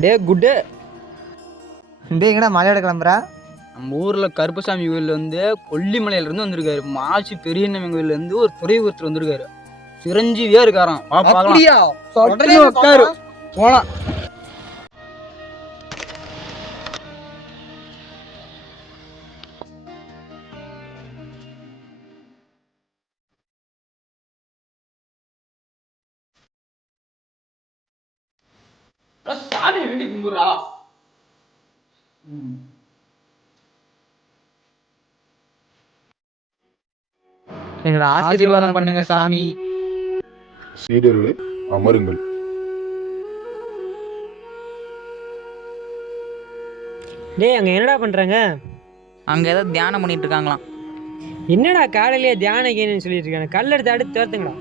டே good day எங்கடா மலையோட கிளம்புறா? நம்ம ஊரில் கருப்பசாமி வந்து கொல்லிமலையிலேருந்து வந்திருக்காரு. மாசி பெரியண்ணன் கோயிலேருந்து ஒரு துறை ஒருத்தர் வந்திருக்காரு. சிரஞ்சீவியா இருக்காராம். உடனே உட்காரு. போலாம். சாமி வேண்டி எங்களை ஆசீர்வாதம் பண்ணுங்க சாமி. சீடர்களே அமருங்கள். டேய் அங்கே என்னடா பண்ணுறாங்க அங்கே ஏதோ தியானம் பண்ணிட்டு இருக்காங்களாம். என்னடா காலையிலேயே தியான கேன்னு சொல்லிட்டு இருக்காங்க. கல் எடுத்து அடுத்து துரத்துங்கடா.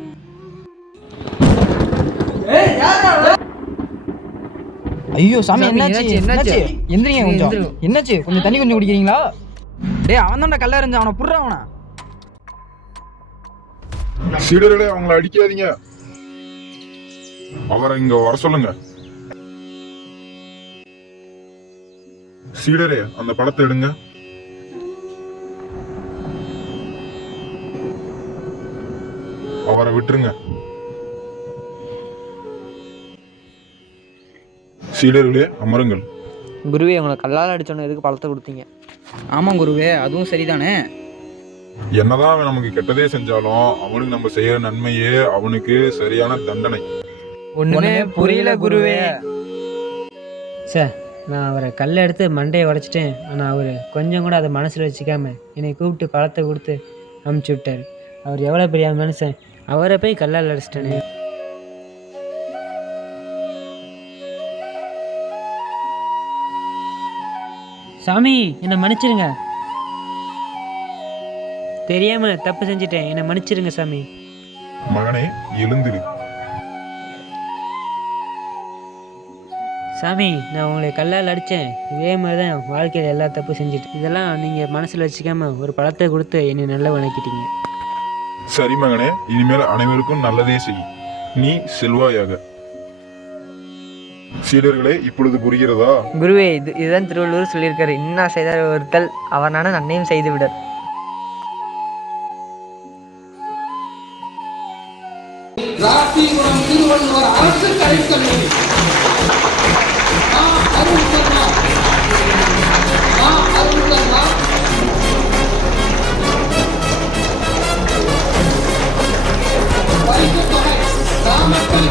ஐயோ சாமி என்னாச்சு? என்னாச்சு, எந்திரிங்க கொஞ்சம். என்னாச்சு? கொஞ்சம் தண்ணி கொஞ்சம் குடிக்கிறீங்களா? டேய் அவன் தான்டா கல்ல இருந்தான் அவனை புடுறா அவனை. சீடர்களே அவங்கள அடிக்காதீங்க. அவரை இங்க வர சொல்லுங்க. சீடரே அந்த படத்தை எடுங்க. அவரை விட்டுருங்க. சீடர்களே அமருங்கள். குருவே உங்களை கல்லால் அடிச்சோன்னு எதுக்கு பழத்தை கொடுத்தீங்க? ஆமாம் குருவே அதுவும் சரிதானே? என்னதான் அவன் நமக்கு கெட்டதே செஞ்சாலும் அவனுக்கு நம்ம செய்யற நன்மையே அவனுக்கு சரியான தண்டனை. ஒண்ணுமே புரியல குருவே. சார் நான் அவரை கல்லை எடுத்து மண்டையை உடைச்சிட்டேன். ஆனால் அவர் கொஞ்சம் கூட அதை மனசில் வச்சுக்காம என்னை கூப்பிட்டு பழத்தை கொடுத்து அமுச்சு விட்டார். அவர் எவ்வளோ பெரிய மனுஷன். அவரை போய் கல்லால் அடிச்சிட்டேனே. சாமி என்னை மன்னிச்சிருங்க. தெரியாம தப்பு செஞ்சுட்டேன். என்னை மன்னிச்சிருங்க சாமி. மகனே எழுந்திரு. சாமி நான் உங்களை கல்லால் அடித்தேன். இதே மாதிரி தான் வாழ்க்கையில் எல்லா தப்பு செஞ்சுட்டு இதெல்லாம் நீங்கள் மனசில் வச்சுக்காம ஒரு பழத்தை கொடுத்து என்னை நல்லா வணக்கிட்டீங்க. சரி மகனே இனிமேல் அனைவருக்கும் நல்லதே செய். நீ செல்வாயாக. சீடர்களே இப்பொழுது புரிகிறதா? குருவே இது இதுதான் திருவள்ளுவர் சொல்லியிருக்காரு. இன்னா செய்தார் ஒருத்தல் அவனான நன்மையும் செய்துவிடர் ராசிபுரம் திருவள்ளுவர் அரசு கலைக்கல்லூரி ராமக்கல்